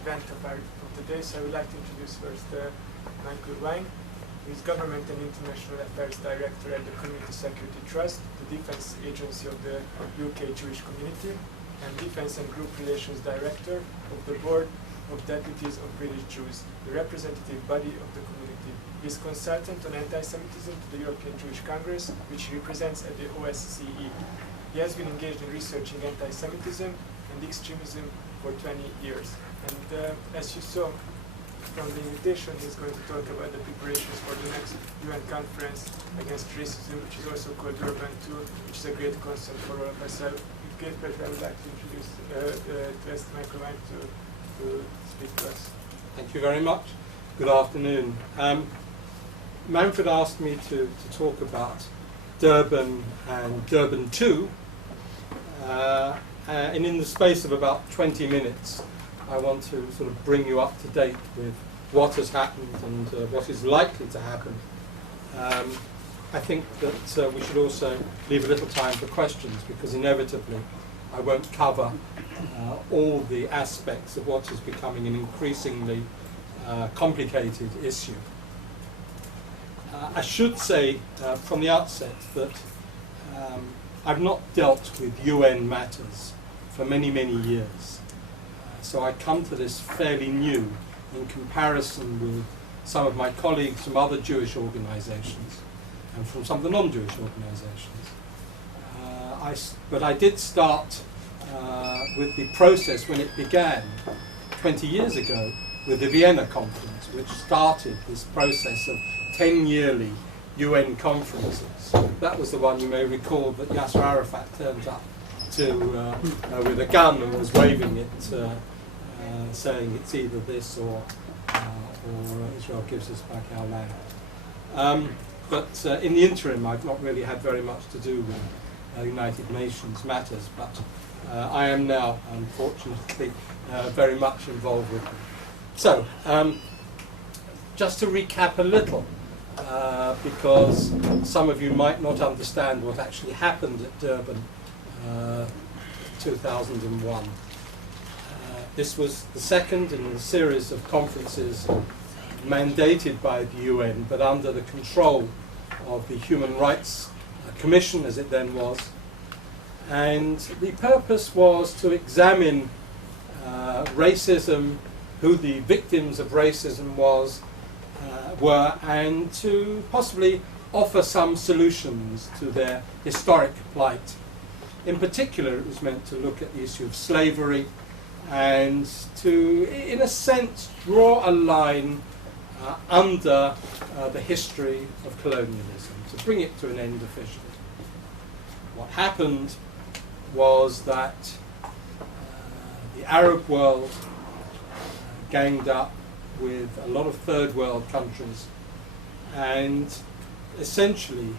event of the day. So I would like to introduce first Whine, who is Government and International Affairs Director at the Community Security Trust, the defense agency of the UK Jewish community, and Defense and Group Relations Director of the Board of Deputies of British Jews, the representative body of the community. He is consultant on anti-Semitism to the European Jewish Congress, which he represents at the OSCE. He has been engaged in researching anti-Semitism and extremism for 20 years. And as you saw from the invitation, he's going to talk about the preparations for the next UN conference against racism, which is also called Durban 2, which is a great concern for all of us. So with great pleasure, I would like to introduce to ask Michael Whine to speak to us. Thank you very much. Good afternoon. Manfred asked me to talk about Durban and Durban 2, and in the space of about 20 minutes I want to sort of bring you up to date with what has happened and what is likely to happen. I think that we should also leave a little time for questions, because inevitably I won't cover all the aspects of what is becoming an increasingly complicated issue. I should say from the outset that I've not dealt with UN matters for many, many years. So I come to this fairly new in comparison with some of my colleagues from other Jewish organizations and from some of the non-Jewish organizations. But I did start with the process when it began 20 years ago with the Vienna Conference, which started this process of 10 yearly UN conferences. That was the one, you may recall, that Yasser Arafat turned up to with a gun and was waving it, saying it's either this or Israel gives us back our land. But in the interim, I've not really had very much to do with United Nations matters, but I am now, unfortunately, very much involved with them. So, just to recap a little, because some of you might not understand what actually happened at Durban 2001. This was the second in a series of conferences mandated by the UN, but under the control of the Human Rights Commission, as it then was. And the purpose was to examine racism, who the victims of racism were, and to possibly offer some solutions to their historic plight. In particular, it was meant to look at the issue of slavery and to, in a sense, draw a line under the history of colonialism, to bring it to an end officially. What happened was that the Arab world ganged up with a lot of third world countries and essentially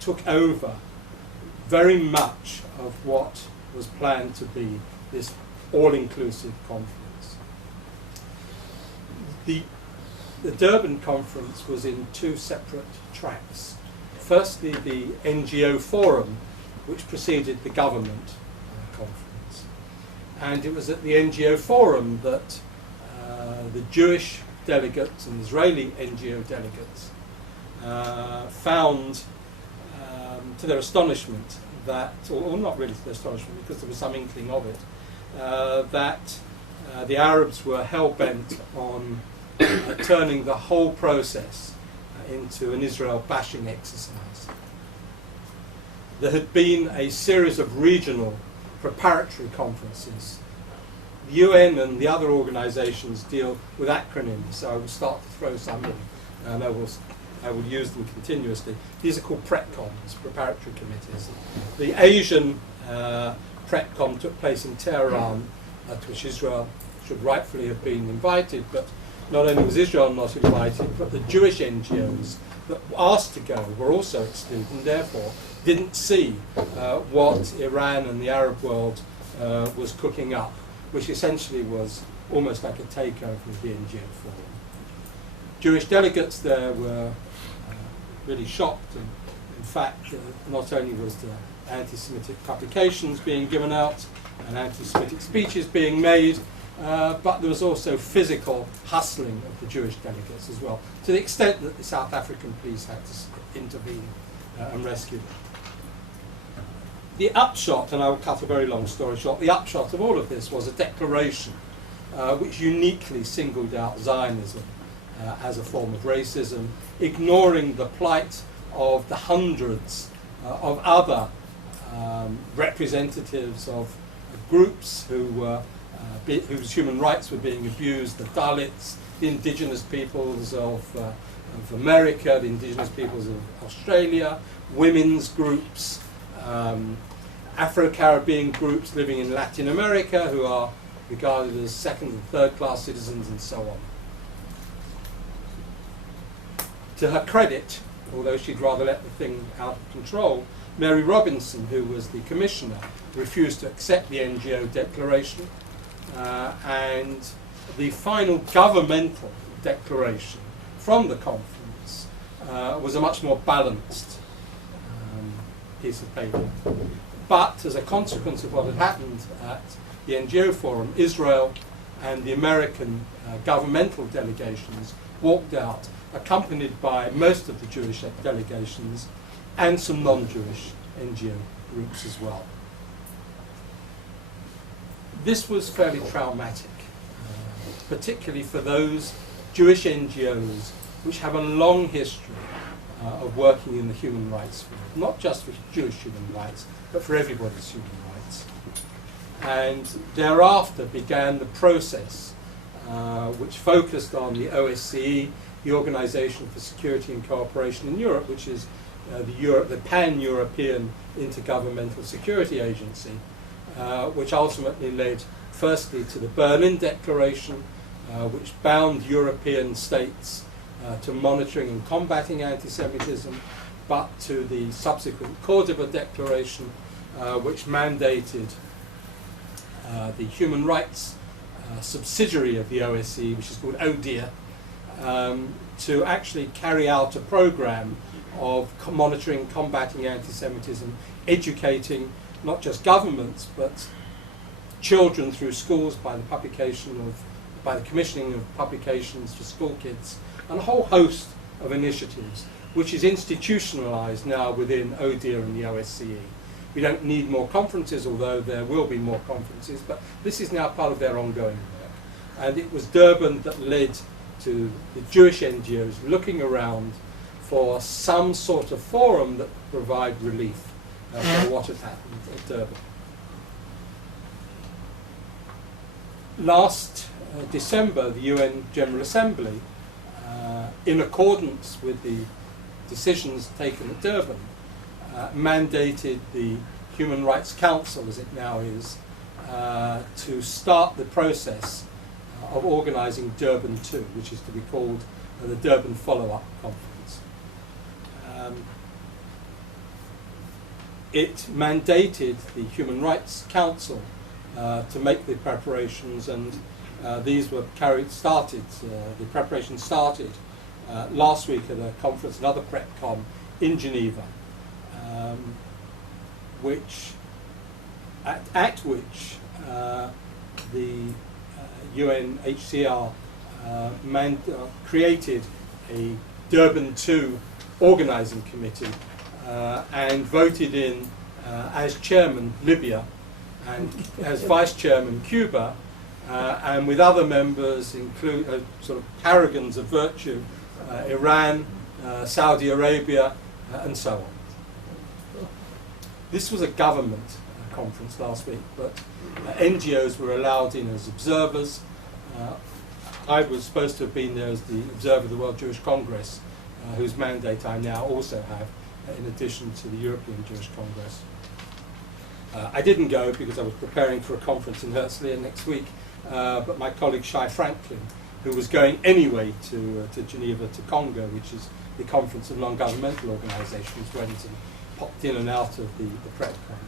took over very much of what was planned to be this all-inclusive conference. The Durban Conference was in two separate tracks. Firstly, the NGO forum, which preceded the government conference. And it was at the NGO forum that the Jewish delegates and Israeli NGO delegates found, to their astonishment, that, or not really to their astonishment, because there was some inkling of it, that the Arabs were hell-bent on turning the whole process into an Israel bashing exercise. There had been a series of regional preparatory conferences. The UN and the other organizations deal with acronyms, so I will start to throw some in, and I will use them continuously. These are called PREPCOMs, preparatory committees. The Asian PREPCOM took place in Tehran, to which Israel should rightfully have been invited, but not only was Israel not invited, but the Jewish NGOs that were asked to go were also excluded, and therefore didn't see what Iran and the Arab world was cooking up, which essentially was almost like a takeover of the NGO forum. Jewish delegates there were really shocked, and in fact not only was there anti-Semitic publications being given out and anti-Semitic speeches being made, but there was also physical hustling of the Jewish delegates as well, to the extent that the South African police had to intervene and rescue them. The upshot, and I will cut a very long story short, the upshot of all of this was a declaration which uniquely singled out Zionism as a form of racism, ignoring the plight of the hundreds of other representatives of groups whose human rights were being abused, the Dalits, the indigenous peoples of America, the indigenous peoples of Australia, women's groups, Afro-Caribbean groups living in Latin America who are regarded as second and third class citizens, and so on. To her credit, although she'd rather let the thing out of control, Mary Robinson, who was the commissioner, refused to accept the NGO declaration, and the final governmental declaration from the conference was a much more balanced piece of paper. But as a consequence of what had happened at the NGO forum, Israel and the American governmental delegations walked out, accompanied by most of the Jewish delegations and some non-Jewish NGO groups as well. This was fairly traumatic, particularly for those Jewish NGOs which have a long history of working in the human rights field, not just for Jewish human rights, but for everybody's human rights. And thereafter began the process which focused on the OSCE, the Organization for Security and Cooperation in Europe, which is the Pan-European Intergovernmental Security Agency, which ultimately led firstly to the Berlin Declaration, which bound European states to monitoring and combating anti-Semitism, but to the subsequent Cordoba Declaration, which mandated the human rights subsidiary of the OSCE, which is called ODIHR, to actually carry out a program of monitoring, combating anti-Semitism, educating not just governments but children through schools by the commissioning of publications for school kids, and a whole host of initiatives, which is institutionalized now within ODIHR and the OSCE. We don't need more conferences, although there will be more conferences, but this is now part of their ongoing work. And it was Durban that led to the Jewish NGOs looking around for some sort of forum that would provide relief for what had happened at Durban. Last December, the UN General Assembly, in accordance with the decisions taken at Durban, mandated the Human Rights Council, as it now is, to start the process of organising Durban 2, which is to be called the Durban Follow-Up Conference. It mandated the Human Rights Council to make the preparations, and these were the preparations started last week at a conference, another PrepCon in Geneva, at which the UNHCR created a Durban 2 organising committee and voted in as chairman Libya and as vice chairman Cuba, and with other members include sort of paragons of virtue, Iran, Saudi Arabia, and so on. This was a government conference last week, but NGOs were allowed in as observers. I was supposed to have been there as the observer of the World Jewish Congress, whose mandate I now also have, in addition to the European Jewish Congress. I didn't go because I was preparing for a conference in Herzliya next week, but my colleague Shai Franklin, who was going anyway to Geneva, to Congo, which is the Conference of Non-Governmental Organizations, went and popped in and out of the PrepCon.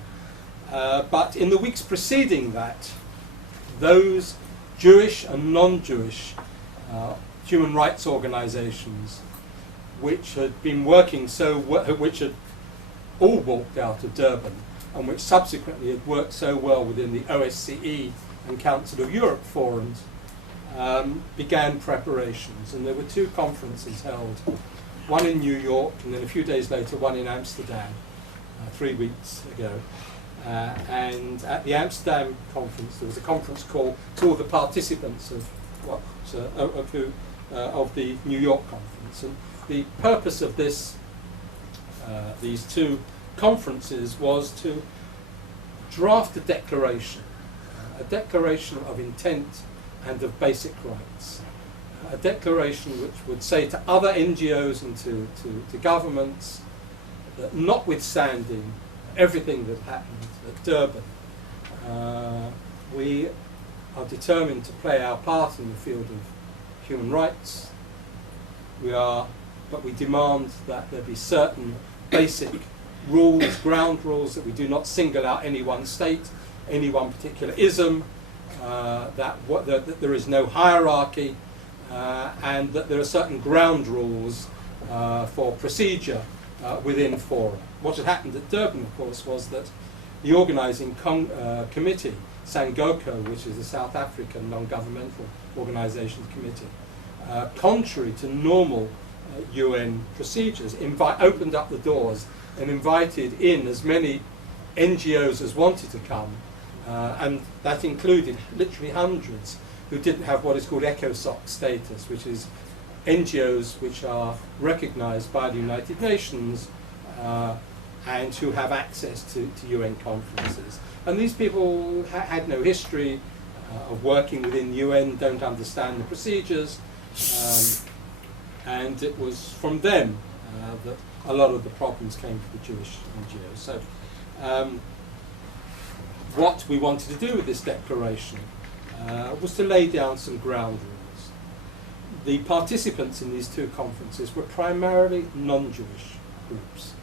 But in the weeks preceding that, those Jewish and non-Jewish human rights organizations, which had been working which had all walked out of Durban, and which subsequently had worked so well within the OSCE and Council of Europe forums began preparations, and there were two conferences held, one in New York and then a few days later one in Amsterdam, 3 weeks ago. And at the Amsterdam conference there was a conference call to all the participants of the New York conference, and the purpose of these two conferences was to draft a declaration of intent and of basic rights, a declaration which would say to other NGOs and to governments that notwithstanding everything that happened at Durban, we are determined to play our part in the field of human rights. But we demand that there be certain basic rules, ground rules, that we do not single out any one state, any one particular ism, that there is no hierarchy, and that there are certain ground rules for procedure within fora. What had happened at Durban, of course, was that the organising committee, Sangoko, which is the South African non-governmental organisations committee, contrary to normal UN procedures, opened up the doors and invited in as many NGOs as wanted to come, and that included literally hundreds who didn't have what is called ECOSOC status, which is NGOs which are recognised by the United Nations and who have access to UN conferences. And these people had no history of working within the UN, don't understand the procedures, and it was from them that a lot of the problems came to the Jewish NGOs. So what we wanted to do with this declaration was to lay down some ground rules. The participants in these two conferences were primarily non-Jewish groups,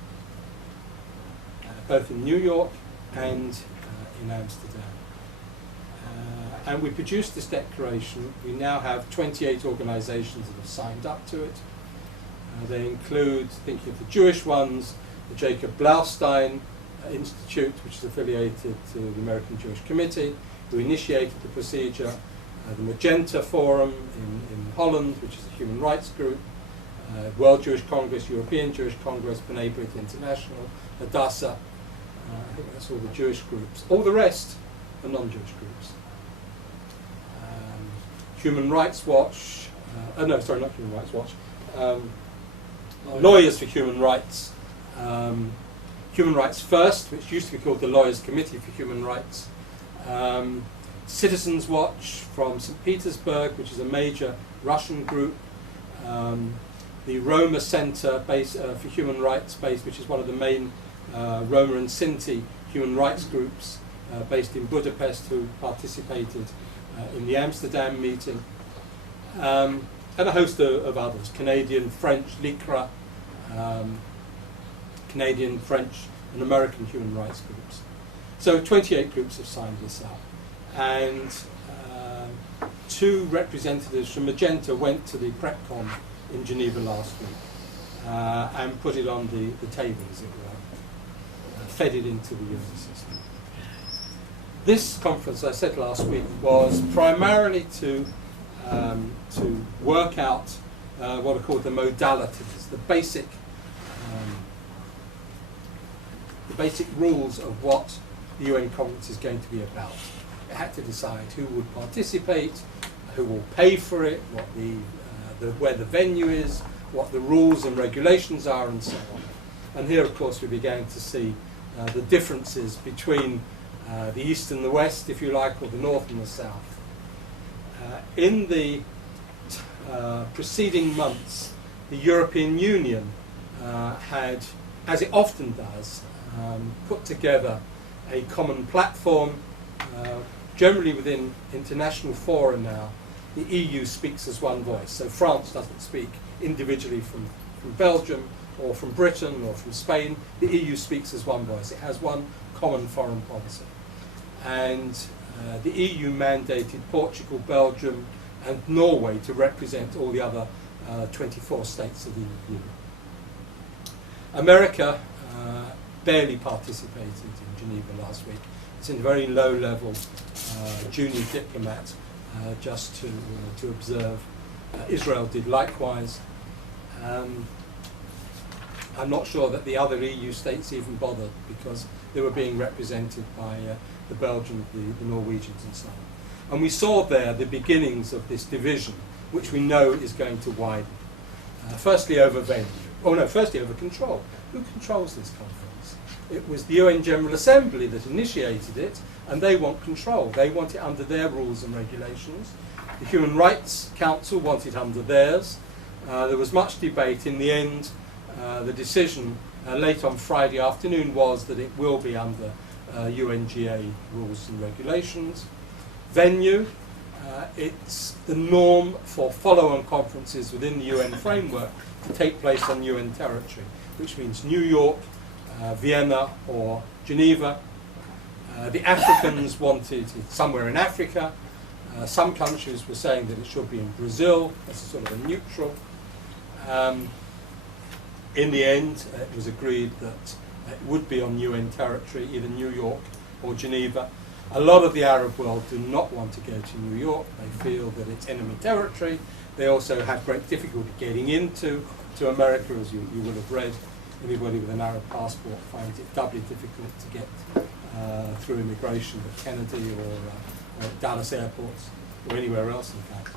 both in New York and in Amsterdam. And we produced this declaration. We now have 28 organisations that have signed up to it. They include, thinking of the Jewish ones, the Jacob Blaustein Institute, which is affiliated to the American Jewish Committee, who initiated the procedure, the Magenta Forum in Holland, which is a human rights group, World Jewish Congress, European Jewish Congress, B'nai B'rith International, Hadassah. I think that's all the Jewish groups. All the rest are non-Jewish groups. Human Rights Watch, no, sorry, not Human Rights Watch, Lawyers for Human Rights, Human Rights First, which used to be called the Lawyers Committee for Human Rights, Citizens Watch from St. Petersburg, which is a major Russian group, the Roma Center for Human Rights, which is one of the main Roma and Sinti human rights groups based in Budapest, who participated in the Amsterdam meeting, and a host of others, Canadian, French, LICRA, Canadian, French and American human rights groups. So 28 groups have signed this up, and two representatives from Magenta went to the PrepCon in Geneva last week and put it on the table, as it were, fed it into the UN system. This conference, I said last week, was primarily to work out what are called the modalities, the basic rules of what the UN conference is going to be about. It had to decide who would participate, who will pay for it, what where the venue is, what the rules and regulations are, and so on. And here, of course, we began to see the differences between the East and the West, if you like, or the North and the South. In the preceding months, the European Union had, as it often does, put together a common platform. Generally within international fora now, the EU speaks as one voice. So France doesn't speak individually from Belgium or from Britain or from Spain. The EU speaks as one voice. It has one common foreign policy. And the EU mandated Portugal, Belgium and Norway to represent all the other 24 states of the EU. America barely participated in Geneva last week. sent a very low-level junior diplomat just to observe. Israel did likewise. I'm not sure that the other EU states even bothered, because they were being represented by the Belgians, the Norwegians and so on. And we saw there the beginnings of this division, which we know is going to widen. Firstly over venue. Oh no, firstly over control. Who controls this conference? It was the UN General Assembly that initiated it, and they want control. They want it under their rules and regulations. The Human Rights Council want it under theirs. There was much debate. In the end, the decision late on Friday afternoon was that it will be under UNGA rules and regulations. Venue, it's the norm for follow-on conferences within the UN framework to take place on UN territory, which means New York, Vienna or Geneva. The Africans wanted it somewhere in Africa. Some countries were saying that it should be in Brazil as a sort of a neutral. In the end, it was agreed that it would be on UN territory, either New York or Geneva. A lot of the Arab world do not want to go to New York. They feel that it's enemy territory. They also have great difficulty getting into America, as you will have read. Anybody with an Arab passport finds it doubly difficult to get through immigration at Kennedy or Dallas airports, or anywhere else, in fact.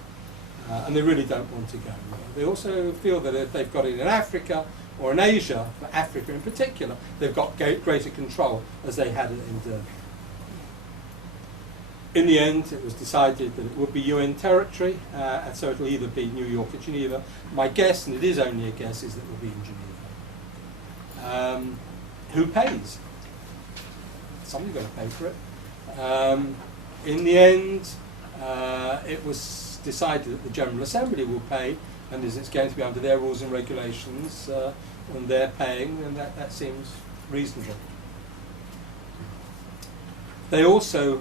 And they really don't want to go. They also feel that if they've got it in Africa or in Asia, for Africa in particular, they've got greater control, as they had it in Durban. In the end, it was decided that it would be UN territory, and so it will either be New York or Geneva. My guess, and it is only a guess, is that it will be in Geneva. Who pays? Somebody's got to pay for it. In the end, it was decided that the General Assembly will pay, and as it's going to be under their rules and regulations, and they're paying, and that seems reasonable. They also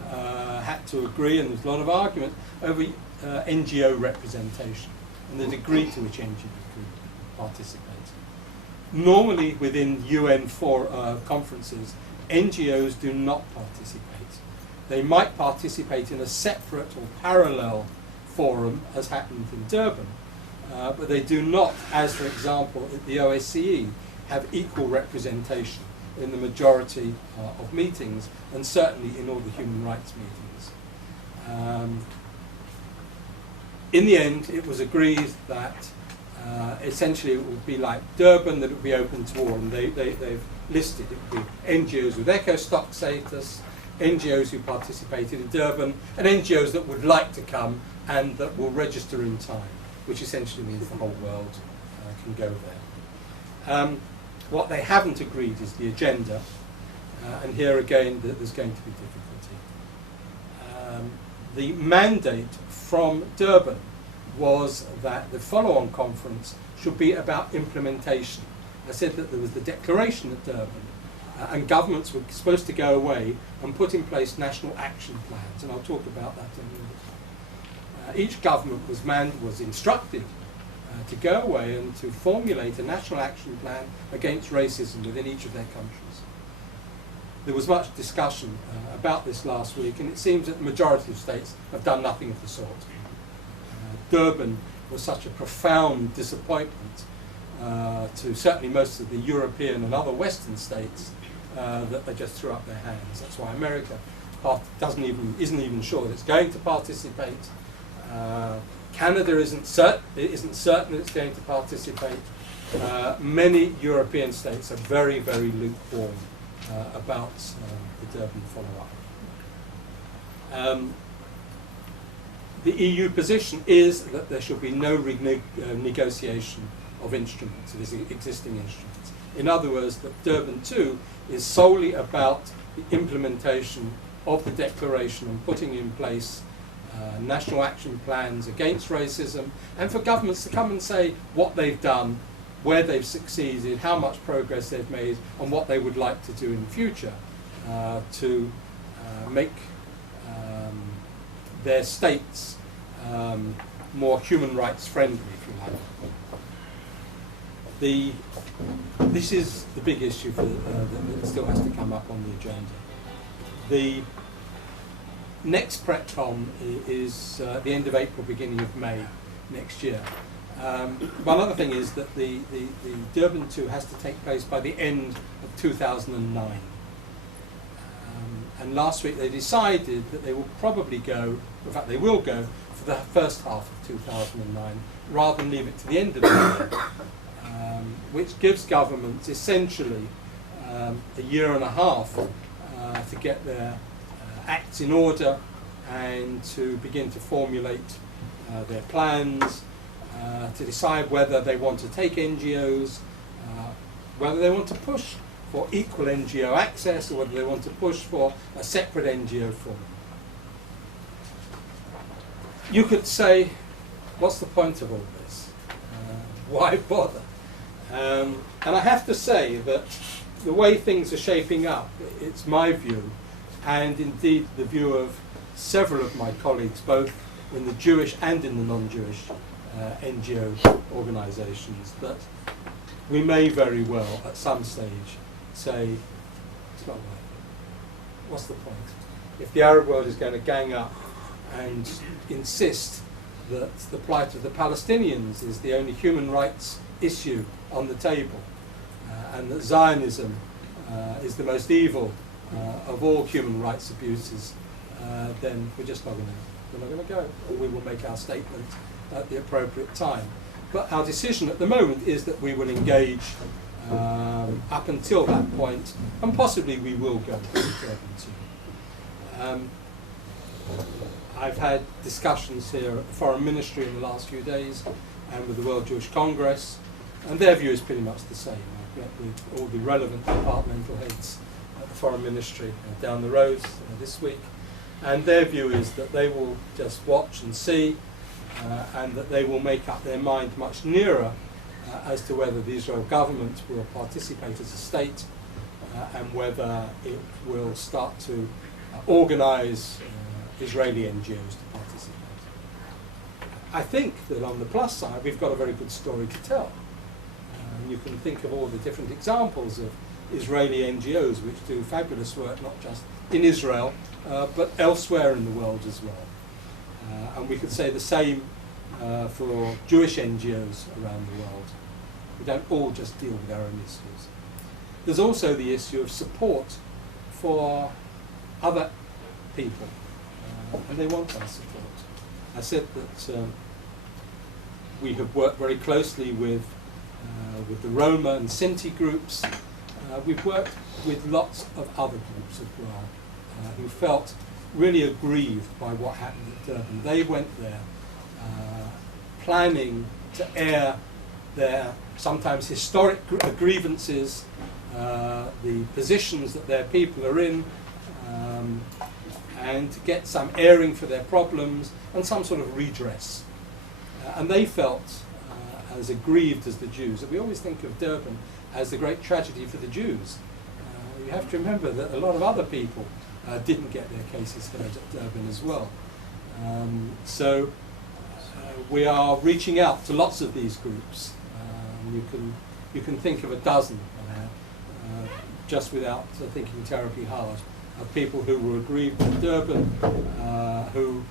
had to agree, and there's a lot of argument, over NGO representation and the degree to which NGOs could participate. Normally within UN conferences, NGOs do not participate. They might participate in a separate or parallel forum, as happened in Durban, but they do not, as for example at the OSCE, have equal representation in the majority of meetings, and certainly in all the human rights meetings. In the end, it was agreed that essentially it would be like Durban, that it would be open to all, and they've listed it would be NGOs with ECOSTOC status, NGOs who participated in Durban, and NGOs that would like to come and that will register in time, which essentially means the whole world can go there. What they haven't agreed is the agenda, and here again there's going to be difficulty. The mandate from Durban was that the follow-on conference should be about implementation. I said that there was the declaration at Durban, and governments were supposed to go away and put in place national action plans, and I'll talk about that in a minute. Each government was instructed to go away and to formulate a national action plan against racism within each of their countries. There was much discussion about this last week, and it seems that the majority of states have done nothing of the sort. Durban was such a profound disappointment to certainly most of the European and other Western states that they just threw up their hands. That's why America isn't even sure that it's going to participate. Canada isn't certain it's going to participate. Many European states are very, very lukewarm about the Durban follow-up. The EU position is that there should be no negotiation of instruments, of existing instruments. In other words, that Durban 2 is solely about the implementation of the declaration and putting in place national action plans against racism, and for governments to come and say what they've done, where they've succeeded, how much progress they've made, and what they would like to do in the future to make their states more human rights friendly, if you like. This is the big issue that still has to come up on the agenda. The next PretCon is the end of April, beginning of May next year. One other thing is that the Durban 2 has to take place by the end of 2009. And last week they decided that they will probably go, in fact they will go, for the first half of 2009, rather than leave it to the end of the year, which gives governments essentially a year and a half to get their acts in order and to begin to formulate their plans, to decide whether they want to take NGOs, whether they want to push for equal NGO access, or whether they want to push for a separate NGO form. You could say, what's the point of all this? Why bother? And I have to say that the way things are shaping up, it's my view, and indeed the view of several of my colleagues, both in the Jewish and in the non-Jewish NGO organisations, that we may very well at some stage say, it's not worth it. What's the point? If the Arab world is going to gang up and insist that the plight of the Palestinians is the only human rights issue on the table, and that Zionism is the most evil of all human rights abuses, then we're just not going to go. Or we will make our statement at the appropriate time. But our decision at the moment is that we will engage up until that point, and possibly we will go to Durban 2. I've had discussions here at the Foreign Ministry in the last few days and with the World Jewish Congress, and their view is pretty much the same. I've met with all the relevant departmental heads at the Foreign Ministry down the road this week, and their view is that they will just watch and see, and that they will make up their mind much nearer as to whether the Israel government will participate as a state, and whether it will start to organise Israeli NGOs to participate. I think that on the plus side we've got a very good story to tell. You can think of all the different examples of Israeli NGOs which do fabulous work, not just in Israel, but elsewhere in the world as well. And we could say the same for Jewish NGOs around the world. We don't all just deal with our own issues. There's also the issue of support for other people, and they want our support. I said that we have worked very closely with the Roma and Sinti groups. We've worked with lots of other groups as well, who felt really aggrieved by what happened at Durban. They went there planning to air their sometimes historic grievances, the positions that their people are in, and to get some airing for their problems and some sort of redress. And they felt as aggrieved as the Jews. And we always think of Durban as the great tragedy for the Jews. You have to remember that a lot of other people didn't get their cases heard at Durban as well. So we are reaching out to lots of these groups. You can think of a dozen just without thinking terribly hard, of people who were aggrieved at Durban, who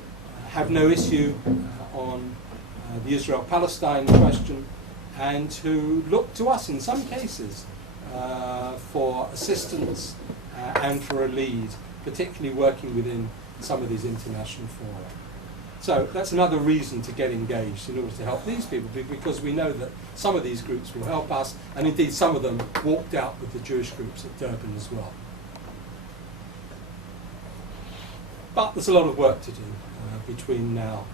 have no issue on the Israel-Palestine question, and who look to us in some cases for assistance and for a lead, particularly working within some of these international fora. So that's another reason to get engaged in order to help these people, because we know that some of these groups will help us, and indeed some of them walked out with the Jewish groups at Durban as well. But there's a lot of work to do between now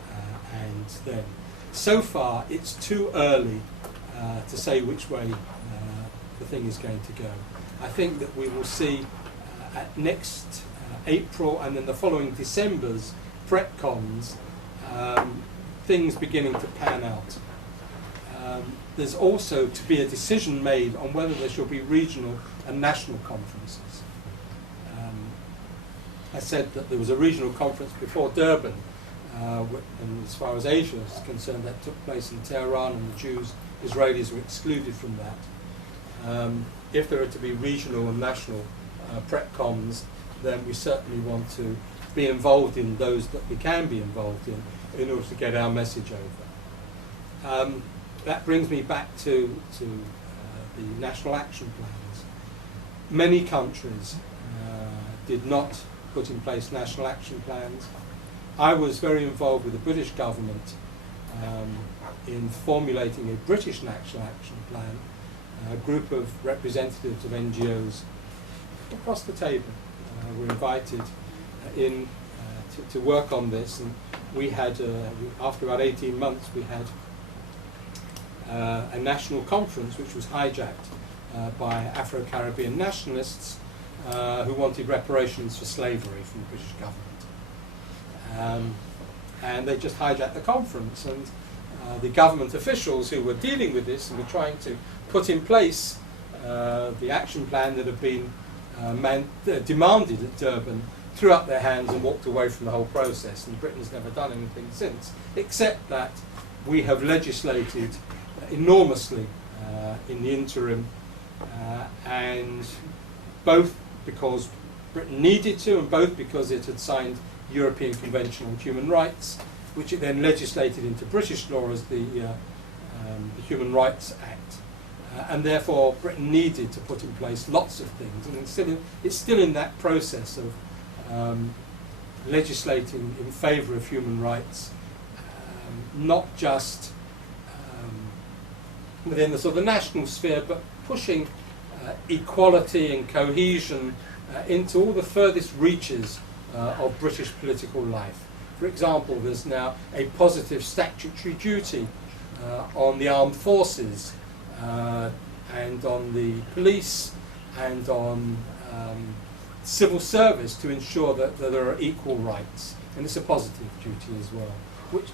and then. So far, it's too early to say which way the thing is going to go. I think that we will see at next April and then the following December's PretCons things beginning to pan out. There's also to be a decision made on whether there should be regional and national conferences. I said that there was a regional conference before Durban, and as far as Asia is concerned, that took place in Tehran, and the Israelis were excluded from that. If there are to be regional and national PretCons, then we certainly want to be involved in those that we can be involved in order to get our message over. That brings me back to the national action plans. Many countries did not put in place national action plans. I was very involved with the British government in formulating a British national action plan. A group of representatives of NGOs across the table were invited in to work on this, and we had, after about 18 months, we had a national conference which was hijacked by Afro-Caribbean nationalists who wanted reparations for slavery from the British government. And they just hijacked the conference, and the government officials who were dealing with this and were trying to put in place the action plan that had been demanded at Durban threw up their hands and walked away from the whole process, and Britain's never done anything since, except that we have legislated enormously in the interim, and both because Britain needed to, and both because it had signed European Convention on Human Rights, which it then legislated into British law as the Human Rights Act. And therefore Britain needed to put in place lots of things, and it's still in that process of legislating in favour of human rights, not just within the sort of national sphere, but pushing equality and cohesion into all the furthest reaches of British political life. For example, there's now a positive statutory duty on the armed forces and on the police and on civil service to ensure that there are equal rights, and it's a positive duty as well. Which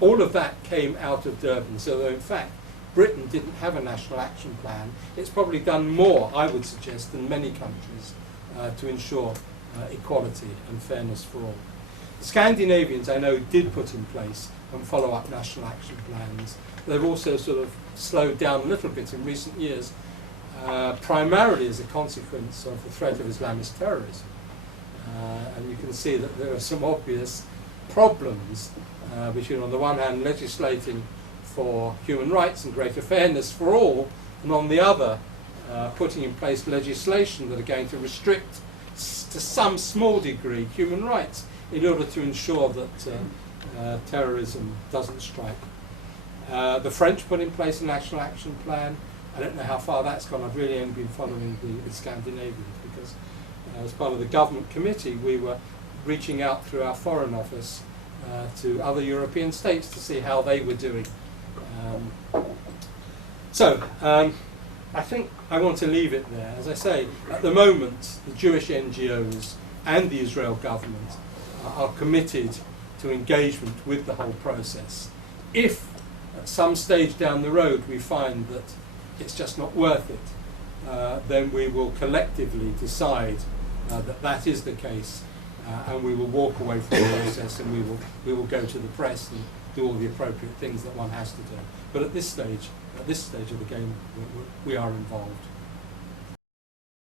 all of that came out of Durban, so that in fact Britain didn't have a national action plan. It's probably done more, I would suggest, than many countries to ensure equality and fairness for all. The Scandinavians, I know, did put in place and follow up national action plans. They've also sort of slowed down a little bit in recent years, primarily as a consequence of the threat of Islamist terrorism. And you can see that there are some obvious problems between, on the one hand, legislating for human rights and greater fairness for all, and on the other, putting in place legislation that are going to restrict to some small degree human rights in order to ensure that terrorism doesn't strike. The French put in place a national action plan. I don't know how far that's gone. I've really only been following the Scandinavians because as part of the government committee we were reaching out through our foreign office to other European states to see how they were doing. I think I want to leave it there. As I say, at the moment the Jewish NGOs and the Israel government are committed to engagement with the whole process. If at some stage down the road we find that it's just not worth it, then we will collectively decide that that is the case, and we will walk away from the process, and we will go to the press and do all the appropriate things that one has to do. But at this stage of the game, we are involved.